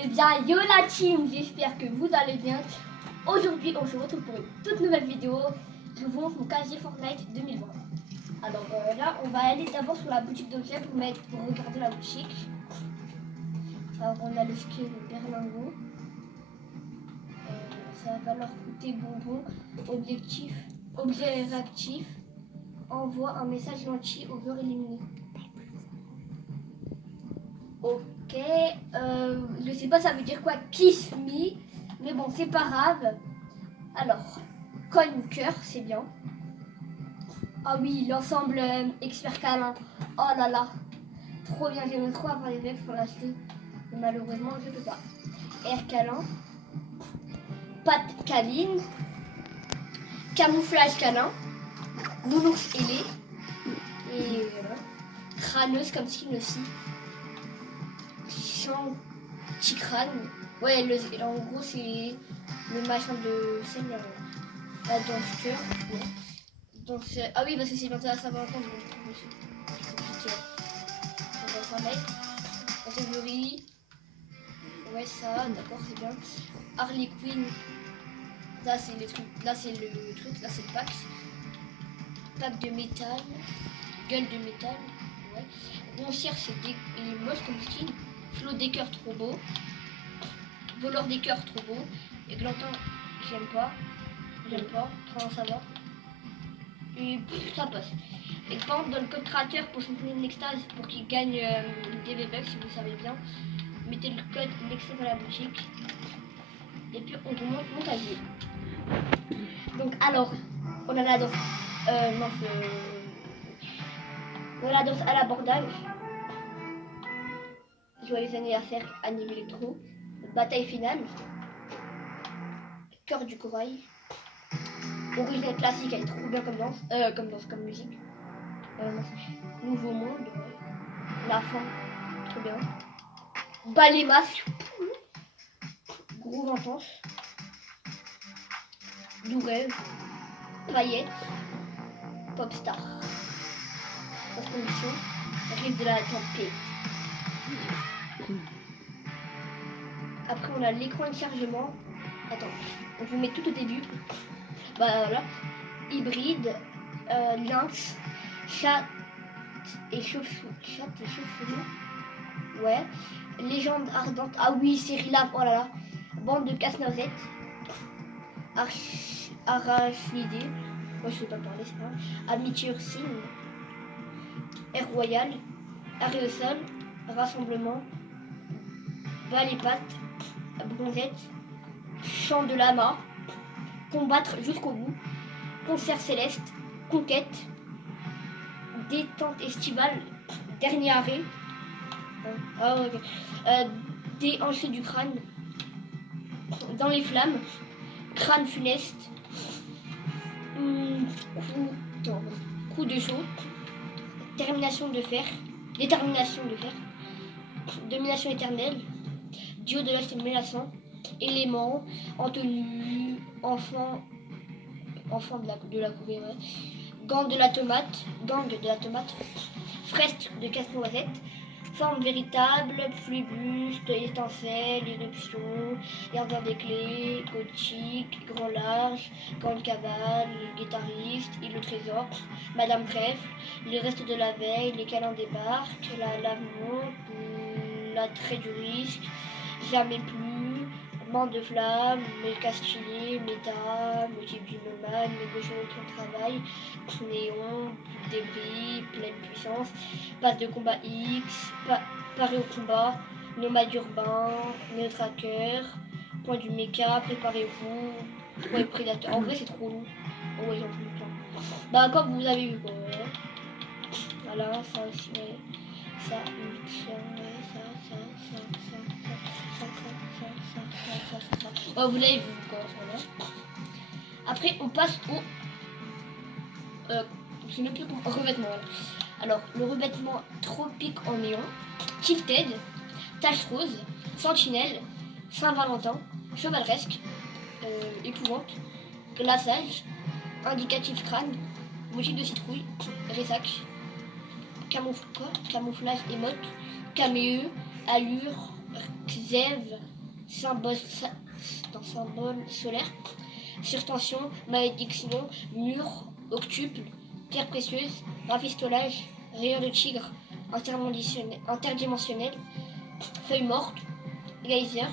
Eh bien, yo la team, j'espère que vous allez bien. Aujourd'hui, on se retrouve pour une toute nouvelle vidéo. Je vous montre mon casier Fortnite 2020. Alors là, on va aller d'abord sur la boutique d'objets pour regarder la boutique. Alors, on a le skin Berlingot. Ça va leur coûter bonbon. Objectif, objet réactif. Envoie un message gentil au joueur éliminé. Ok, je sais pas ça veut dire quoi, kiss me, mais bon c'est pas grave. Alors, coin cœur, c'est bien. Ah oui, l'ensemble expert câlin. Oh là là, trop bien, j'aimerais trop avoir les ex pour l'acheter, mais malheureusement je peux pas. Air câlin, patte câline, camouflage câlin, nounours ailé et crâneuse comme skin aussi. Petit crâne. Ouais, en gros, c'est le machin de celle la danse cœur. Ouais. Donc, ah oui, parce que c'est bientôt à Saint-Valentin. On va mettre Reverie. Ouais, ça, d'accord, c'est bien. Harley Quinn. Là, c'est le truc. Là, c'est le pack. Pack de métal. Gueule de métal. Ouais. Roncière, il est moche comme skin. Flot des cœurs trop beau, voleur des cœurs trop beau, et Glantin j'aime pas, comment ça va, et ça passe. Et par exemple dans le code créateur pour soutenir l'extase pour qu'il gagne des V-Bucks si vous savez bien, mettez le code l'extase à la boutique, et puis on vous montre mon casier. Donc alors, on a la danse, on a la danse à l'abordage. Joyeux anniversaire, anime électro, bataille finale, cœur du corail, origine classique, elle est trop bien comme musique, nouveau monde, la fin, trop bien, ballet masque, gros intense, doux rêve, paillettes, pop star, notre condition, rive de la tempête. Après on a l'écran de chargement. Attends, on vous met tout au début. Bah voilà. Hybride, lynx, chat et chauve-souris. Ouais. Légende ardente. Ah oui, série lave. Oh là là. Bande de casse-noisette. Arachnidé. Moi je sais pas parler ça. Amitié ursine. Air royal. Aréosol. Rassemblement. Bas les pattes. Bronzette, chant de lama, combattre jusqu'au bout, concert céleste, conquête, détente estivale, dernier arrêt, déhanché du crâne, dans les flammes, crâne funeste, coup de chaud, détermination de fer, domination éternelle, Dieu de l'Est menaçant, élément, Anthony, enfant de la couvée, ouais. Gang de la tomate, fresque de casse-noisette, forme véritable, flébus, étincelle, éruption, gardien des clés, gothique, grand large, grande cavale, guitariste, île au trésor, Madame Trèfle, les restes de la veille, les câlins des barques, la lave monte, l'attrait du risque, jamais plus, bande de flammes, mes castillés, méta, motif du nomade, mes gauchons qui travail, néon, débris, pleine puissance, passe de combat X, paré au combat, nomade urbain, néo-tracker, point du méca, préparez-vous, point prédateur. En vrai c'est trop long. Oh ouais, j'en peux plein. Bah comme vous avez vu quoi. Ouais. Voilà, ça aussi, ouais. Ça, oh, vous l'avez vu quoi, voilà. Après on passe au revêtement. Voilà. Alors le revêtement tropique en néon, tilted, tache rose, sentinelle, Saint-Valentin, chevaleresque, épouvante, glaçage, indicatif crâne, motif de citrouille, ressac, camouflage émote, caméeux, allure, Xève, symbole solaire. Surtension, malédiction, mur, octuple, pierre précieuse, rafistolage, rayure de tigre, interdimensionnel, feuille morte, geyser,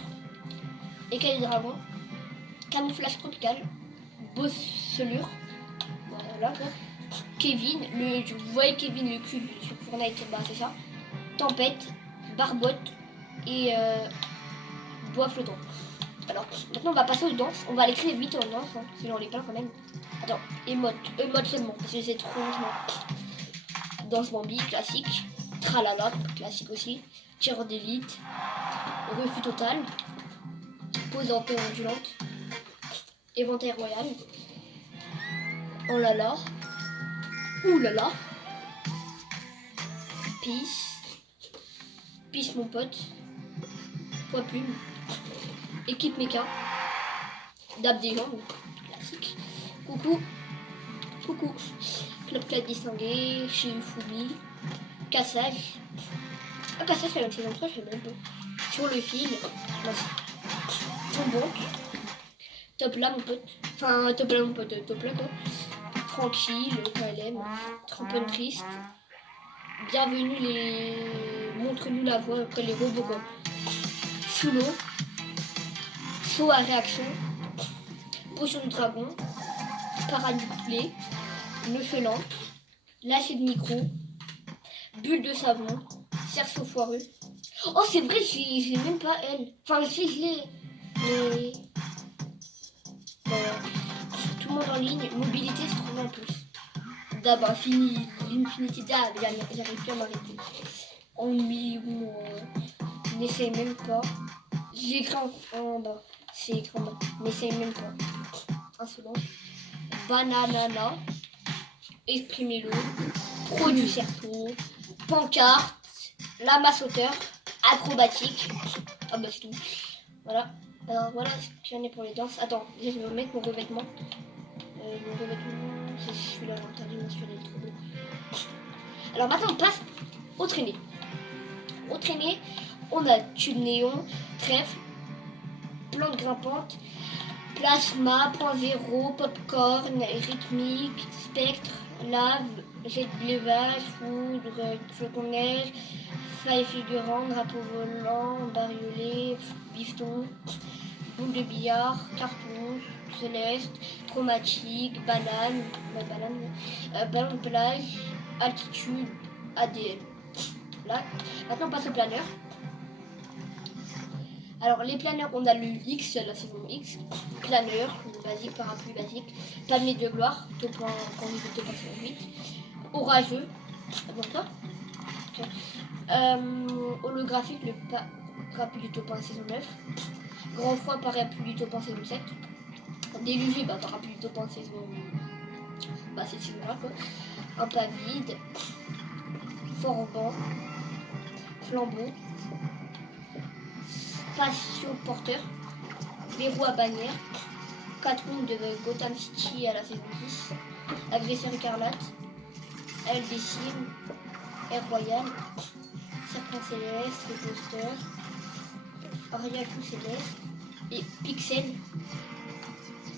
écaille de dragon, camouflage tropical, bosselure, voilà quoi. Kevin, vous voyez Kevin le cube sur Fortnite, bah c'est ça. Tempête, barbotte et bois flottant. Alors maintenant on va passer aux danses, on va l'écrire vite en danse, hein, sinon on les plaint quand même. Attends, émote seulement, parce que c'est trop longtemps. Danse Bambi, classique. Tralala, classique aussi. Tireur d'élite. Refus total. Pose en paix ondulante. Éventail royal. Oh là là. Ouh là là. Peace. Peace mon pote. Poids plume. Équipe méca. Dab des jambes. Classique. Coucou. Coucou. Club 4 distingué. Chez Foubi. Cassage. Ah, cassage, c'est la saison 3, je sais même pas. Sur le fil. Tombante. Top là, mon pote. Enfin, top là, mon pote. Top là, quoi. Tranquille, KLM. Tremplin triste. Bienvenue les. Montre-nous la voie après les robots, quoi. Sous l'eau. Saut à réaction. Potion de dragon. Paranuclé. Nœud lâcher de micro. Bulle de savon. Cerceau foireux. Oh, c'est vrai, j'ai même pas elle. Enfin, si je l'ai. Mais. Tout le monde en ligne. Mobilité, c'est trop bien en plus. D'ab infini. L'infinity d'ab. J'arrive plus à m'arrêter. Ennui. On n'essaye même pas. J'ai écrit en bas. C'est écrit en bas. N'essaye même pas. Insolent. Bananana. Exprimez-le. Pro du cerceau. Pancarte. Lama sauteur. Acrobatique. Ah bah c'est tout. Voilà. Alors voilà ce que j'en ai pour les danses. Attends, je vais remettre mon revêtement. Mon revêtement, c'est celui-là, interdimensionnel, trop beau. Alors maintenant on passe au traîné. Au traîné, on a tube néon, trèfle, plante grimpante, plasma, point zéro, popcorn, rythmique, spectre, lave, jet de levage, foudre, flocon de neige, faille figurante, drapeau volant, bariolé, bifton, boule de billard, carton, céleste, traumatique, banane, ballon de plage, altitude, ADN. Là, maintenant on passe au planeur. Alors les planeurs, on a le X, la saison X, planeur, basique, parapluie basique, palmier de gloire, topin quand vous êtes passé en 8, orageux, bon toi, holographique, le parapluie du topin saison 9, grand froid, parapluie du topin saison 7, délugé, parapluie du topin saison, c'est saison 1 quoi, un pas vide, forban, flambeau, passion porteur, verrou à bannière, 4 rounds de Gotham City à la saison 10, agresseur écarlate, aile des cimes, air royal, serpent céleste, poster, arial fou céleste et pixel,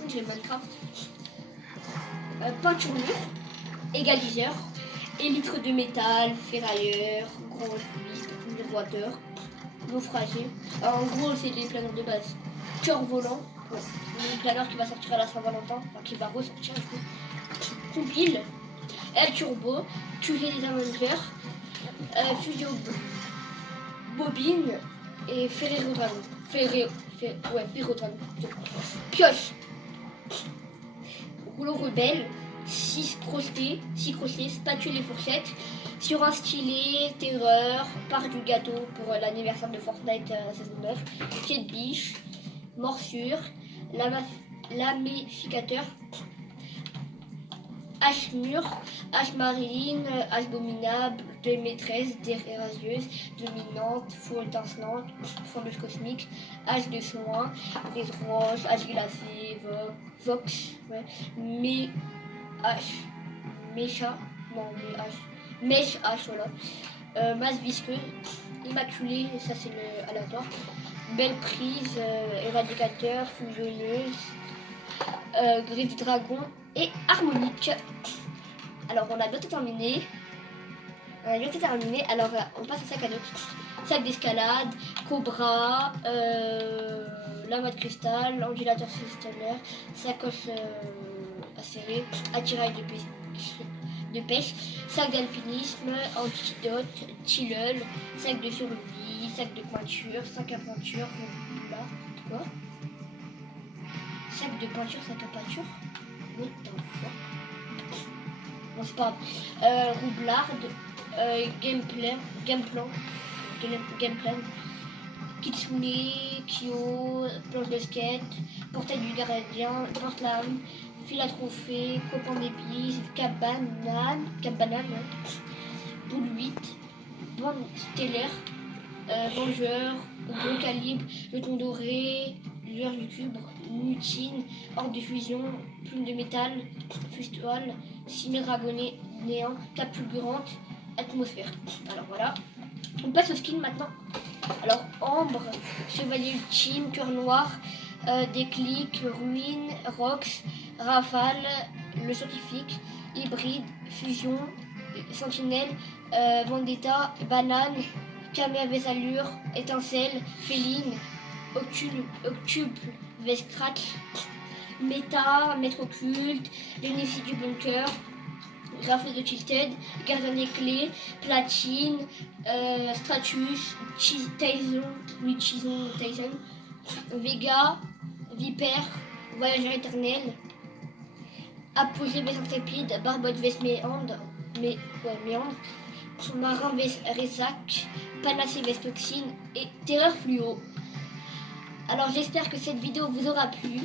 j'ai Minecraft, peinture mur, égaliseur, élytre de métal, ferrailleur, grand fluide, miroiteur, naufragé. Alors, en gros, c'est les planeurs de base. Cœur volant, le planeur qui va sortir à la Saint-Valentin, enfin qui va ressortir du coup. Compile, L turbo, tuer les Avengers, fusion bobine et Ferrero Dragon. Ferrero Dragon. Pioche, rouleau rebelle, 6 crochetés, spatule et fourchette, sur un stylet, terreur, part du gâteau pour l'anniversaire de Fortnite saison 9, pied de biche, morsure, lamificateur, hache mûre, hache marine, hache abominable, de maîtresse, dérasieuse, dominante, four étincelante, fondeuse cosmique, hache de soin, brise roche, hache glacée, vox, mais hache, mécha, non mais hache, mèche hache, voilà, masse visqueuse, Immaculé, ça c'est le aléatoire. Belle prise, éradicateur, fusionneuse, griffe dragon et harmonique. Alors on a bientôt terminé. Alors on passe au sac à dos. Sac d'escalade, cobra, lama de cristal, ondulateur stellaire, sacoche acérée, attirail de pêche, sac d'alpinisme, antidote, tilleul, sac de survie, sac de pointure, sac à pointure, là, quoi? Sac de pointure, sac à pointure? Oui, quoi? Bon, c'est pas grave. Roublarde, gameplan, Kitsune, Kyo, planche de skate, portail du gardien, porte-lame, fil à trophée, copain d'épices, cabanane, boule 8, bande stellaire, vengeur, gros calibre, jeton doré, lueur du cube, mutine, hors de fusion, plume de métal, fustoile, cimée dragonnée, néant, cape fulgurante, atmosphère. Alors voilà, on passe au skin maintenant. Alors ambre, chevalier ultime, cœur noir, déclic, ruine, rox, rafale, le scientifique, hybride, fusion, sentinelle, vendetta, banane, camé avec allure, étincelle, féline, octuple, vescrac, méta, maître occulte, bénéfice du bunker, graphe de tilted, gardien des clés, platine, stratus, Tyson, Vega, vipère, voyageur éternel, apogée veste intrépide, barbotte veste méandre, marin veste résac, panacée veste toxine et terreur fluo. Alors j'espère que cette vidéo vous aura plu.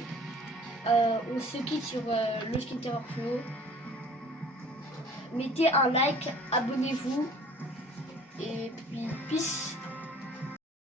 On se quitte sur le skin terreur fluo. Mettez un like, abonnez-vous et puis peace.